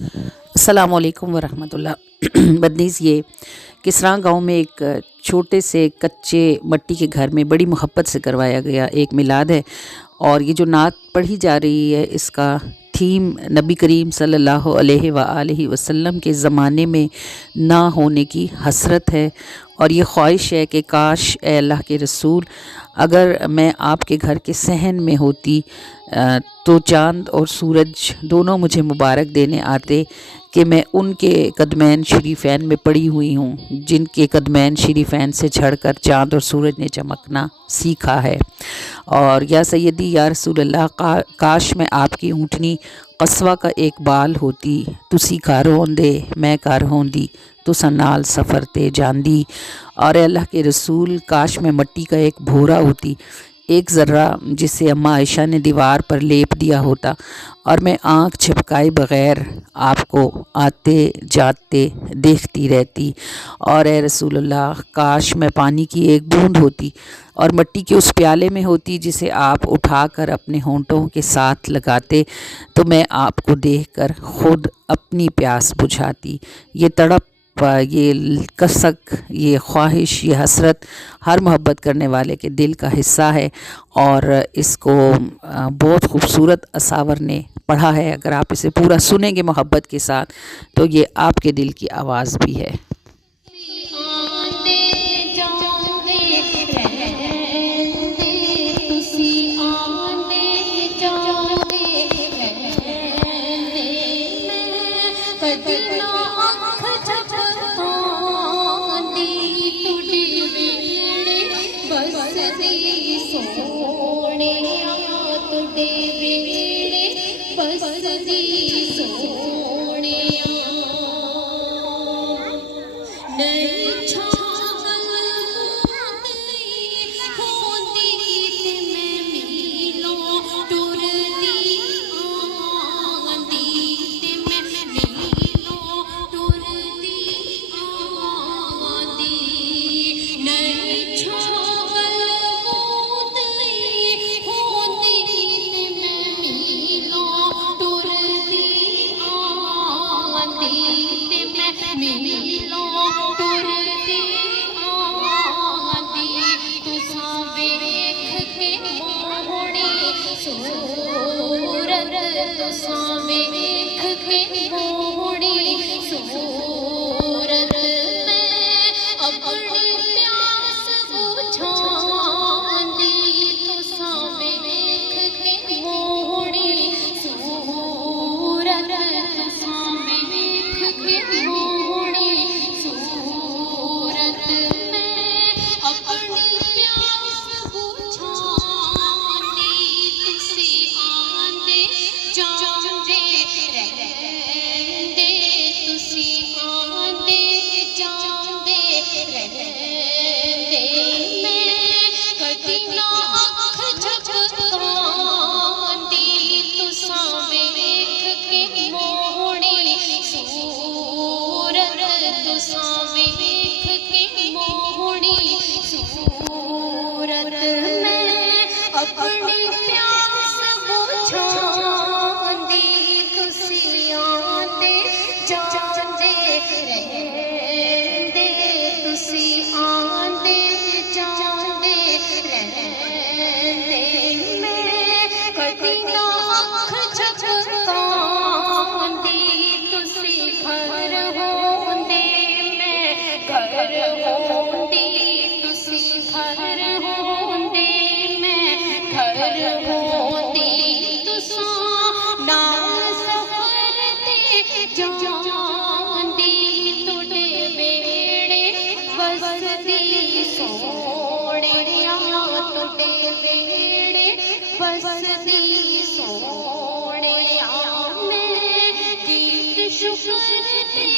अस्सलाम वालेकुम वरहमतुल्लाह। बदनीज़ ये किसरा गांव में एक छोटे से कच्चे मट्टी के घर में बड़ी मोहब्बत से करवाया गया एक मिलाद है। और ये जो नात पढ़ी जा रही है इसका थीम नबी करीम सल्लल्लाहु अलैहि वसल्लम के ज़माने में ना होने की हसरत है। और ये ख्वाहिश है कि काश ए अल्लाह के रसूल, अगर मैं आपके घर के सहन में होती तो चाँद और सूरज दोनों मुझे मुबारक देने आते कि मैं उनके कदमैन शरीफ़ैन में पड़ी हुई हूँ जिनके कदमैन शरीफ़ैन से झड़कर चाँद और सूरज ने चमकना सीखा है। और या सैयदी या रसूलल्लाह, काश मैं आपकी ऊँटनी कस्वा का एक बाल होती, तुसी घर होंदे मैं घर होंदी, तुसा नाल सफ़र ते जांदी। और अल्लाह के रसूल, काश मैं मट्टी का एक भोरा होती, एक ज़र्रा जिसे अम्मा आयशा ने दीवार पर लेप दिया होता, और मैं आँख झपकाए बग़ैर आपको आते जाते देखती रहती। और ए रसूलल्लाह, काश मैं पानी की एक बूंद होती और मट्टी के उस प्याले में होती जिसे आप उठाकर अपने होंठों के साथ लगाते, तो मैं आपको देखकर ख़ुद अपनी प्यास बुझाती। ये तड़प, ये कसक, ये ख्वाहिश, ये हसरत हर मोहब्बत करने वाले के दिल का हिस्सा है। और इसको बहुत खूबसूरत असावर ने पढ़ा है। अगर आप इसे पूरा सुनेंगे मोहब्बत के साथ तो ये आपके दिल की आवाज़ भी है। शुक्र ते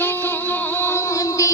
गांदी